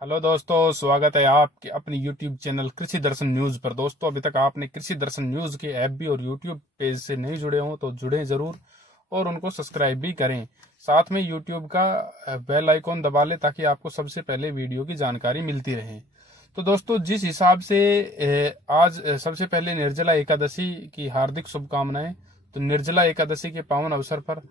Hello दोस्तों, स्वागत है आपके अपने YouTube चैनल कृषि दर्शन न्यूज पर। दोस्तों, अभी तक आपने कृषि दर्शन न्यूज के ऐप भी और YouTube पेज से नहीं जुड़े हों तो जुड़ें जरूर और उनको सब्सक्राइब भी करें। साथ में YouTube का बेल आइकॉन दबा लें ताकि आपको सबसे पहले वीडियो की जानकारी मिलती रहे। तो दोस्तों, जिस हिसाब से आज सबसे पहले निर्जला एकादशी की हार्दिक शुभकामनाएं। तो निर्जला एकादशी के पावन अवसर पर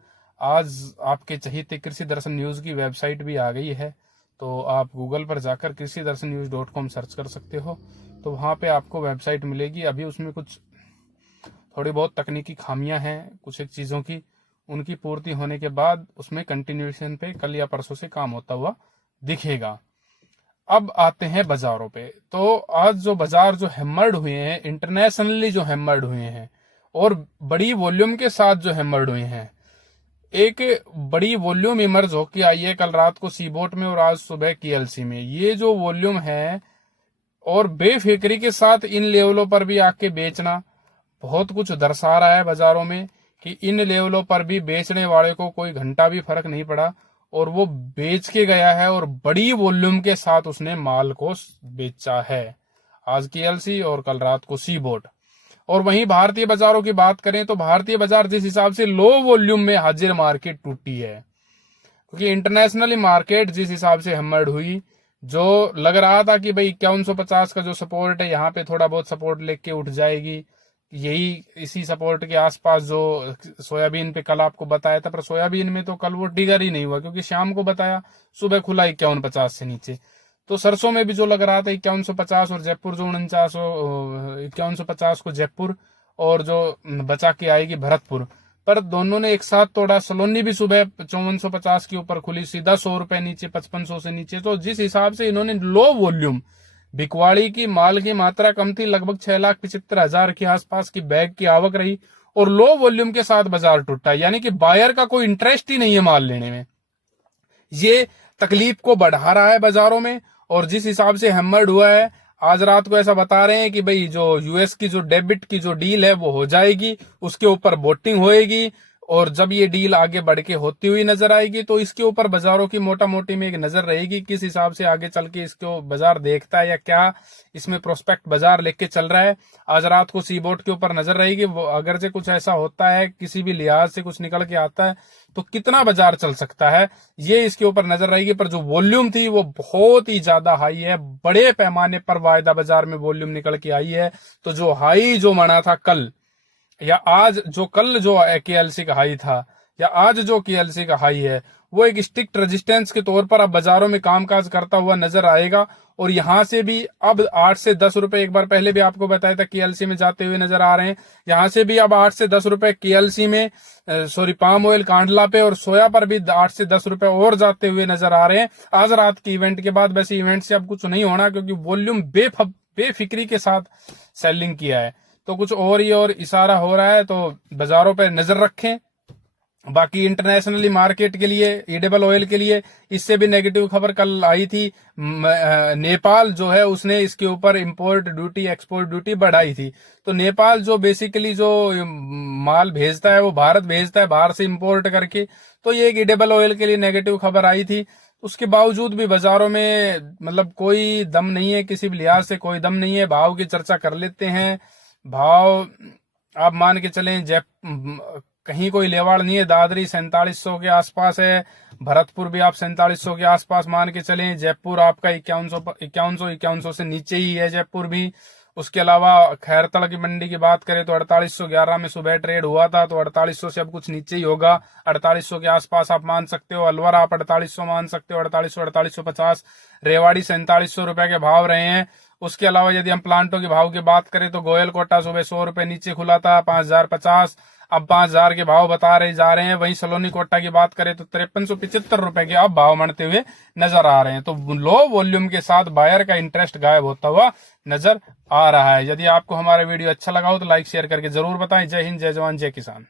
आज आपके चहेते कृषि दर्शन न्यूज की वेबसाइट भी आ गई है। तो आप गूगल पर जाकर कृषि दर्शन न्यूज.com सर्च कर सकते हो। तो वहाँ पे आपको वेबसाइट मिलेगी। अभी उसमें कुछ थोड़ी बहुत तकनीकी खामियां हैं कुछ एक चीज़ों की, उनकी पूर्ति होने के बाद उसमें कंटिन्यूएशन पे कल या परसों से काम होता हुआ दिखेगा। अब आते हैं बाजारों पे। तो आज जो बाजार जो हैमर्ड हुए हैं, इंटरनेशनली जो हैमर्ड हुए हैं और बड़ी वॉल्यूम के साथ जो हैमर्ड हुए हैं, एक बड़ी वॉल्यूम इमर्ज होके आई है कल रात को सीबोट में और आज सुबह केएलसी में। ये जो वॉल्यूम है और बेफिक्री के साथ इन लेवलों पर भी आके बेचना बहुत कुछ दर्शा रहा है बाजारों में कि इन लेवलों पर भी बेचने वाले को कोई घंटा भी फर्क नहीं पड़ा और वो बेच के गया है और बड़ी वॉल्यूम के साथ उसने माल को बेचा है। आज केएलसी और कल रात को सीबोट। और वहीं भारतीय बाजारों की बात करें तो भारतीय बाजार जिस हिसाब से लो वॉल्यूम में हाजिर मार्केट टूटी है, क्योंकि इंटरनेशनली मार्केट जिस हिसाब से हैमर्ड हुई, जो लग रहा था कि भाई 5150 का जो सपोर्ट है यहाँ पे थोड़ा बहुत सपोर्ट लेके उठ जाएगी, यही इसी सपोर्ट के आसपास जो सोयाबीन पे कल आपको बताया था, पर सोयाबीन में तो कल वो ट्रिगर ही नहीं हुआ क्योंकि शाम को बताया सुबह खुला 5150 से नीचे। तो सरसों में भी जो लग रहा था 5150 और जयपुर जो 5150 को जयपुर और जो बचा के आएगी भरतपुर, पर दोनों ने एक साथ तोड़ा। सलोनी भी सुबह 5450 के ऊपर खुली, सीधा 100 रुपए नीचे, 5500 से नीचे। तो जिस हिसाब से इन्होंने लो वॉल्यूम, बिकवाड़ी की माल की मात्रा कम थी, लगभग 6,75,000 के आसपास की बैग की आवक रही और लो वॉल्यूम के साथ बाजार टूटा, यानी कि बायर का कोई इंटरेस्ट ही नहीं है माल लेने में। ये तकलीफ को बढ़ा रहा है बाजारों में। और जिस हिसाब से हैमर्ड हुआ है, आज रात को ऐसा बता रहे हैं कि भाई जो यूएस की जो डेबिट की जो डील है वो हो जाएगी, उसके ऊपर वोटिंग होएगी और जब ये डील आगे बढ़ के होती हुई नजर आएगी तो इसके ऊपर बाजारों की मोटा मोटी में एक नजर रहेगी किस हिसाब से आगे चल के इसको बाजार देखता है या क्या इसमें प्रोस्पेक्ट बाजार लेके चल रहा है। आज रात को सीबोर्ड के ऊपर नजर रहेगी। वो अगर से कुछ ऐसा होता है, किसी भी लिहाज से कुछ निकल के आता है तो कितना बाजार चल सकता है, ये इसके ऊपर नजर रहेगी। पर जो वॉल्यूम थी वो बहुत ही ज्यादा हाई है, बड़े पैमाने पर वायदा बाजार में वॉल्यूम निकल के आई है। तो जो हाई जो मना था कल या आज, जो कल जो केएलसी का हाई था या आज जो केएलसी का हाई है, वो एक स्ट्रिक्ट रेजिस्टेंस के तौर पर अब बाजारों में कामकाज करता हुआ नजर आएगा। और यहां से भी अब 8 से 10 रुपए, एक बार पहले भी आपको बताया था केएलसी में जाते हुए नजर आ रहे हैं। यहां से भी अब 8 से 10 रुपए केएलसी में, पाम ऑयल कांडला पे और सोया पर भी 8 से 10 रुपए और जाते हुए नजर आ रहे हैं आज रात के इवेंट के बाद। वैसे इवेंट से अब कुछ नहीं होना क्योंकि वॉल्यूम बेफिक्री के साथ सेलिंग किया है, तो कुछ और ही और इशारा हो रहा है। तो बाजारों पर नजर रखें। बाकी इंटरनेशनली मार्केट के लिए, एडिबल ऑयल के लिए इससे भी नेगेटिव खबर कल आई थी। नेपाल जो है उसने इसके ऊपर इंपोर्ट ड्यूटी, एक्सपोर्ट ड्यूटी बढ़ाई थी। तो नेपाल जो बेसिकली जो माल भेजता है वो भारत भेजता है बाहर से इंपोर्ट करके। तो ये एक एडिबल ऑयल के लिए नेगेटिव खबर आई थी। उसके बावजूद भी बाजारों में मतलब कोई दम नहीं है, किसी भी लिहाज से कोई दम नहीं है। भाव की चर्चा कर लेते हैं। भाव आप मान के चलें, कहीं कोई लेवाड़ नहीं है। दादरी 4700 के आसपास है, भरतपुर भी आप 4700 के आसपास मान के चलें। जयपुर आपका 5100 से नीचे ही है जयपुर भी। उसके अलावा खैरतड़ की मंडी की बात करें तो 4811 में सुबह ट्रेड हुआ था, तो 4800 से अब कुछ नीचे ही होगा। 4800 के आसपास आप मान सकते हो। अलवर आप 4800 मान सकते हो, 4800 4850। रेवाड़ी 4700 रुपए के भाव रहे हैं। उसके अलावा यदि हम प्लांटों के भाव की बात करें तो गोयल कोटा सुबह 100 रुपए नीचे खुला था, 5050, अब 5000 के भाव बता रहे जा रहे हैं। वहीं सलोनी कोटा की बात करें तो 5375 रुपए के अब भाव बढ़ते हुए नजर आ रहे हैं। तो लो वॉल्यूम के साथ बायर का इंटरेस्ट गायब होता हुआ नजर आ रहा है। यदि आपको हमारा वीडियो अच्छा लगा हो तो लाइक शेयर करके जरूर बताएं। जय हिंद, जय जवान, जय किसान।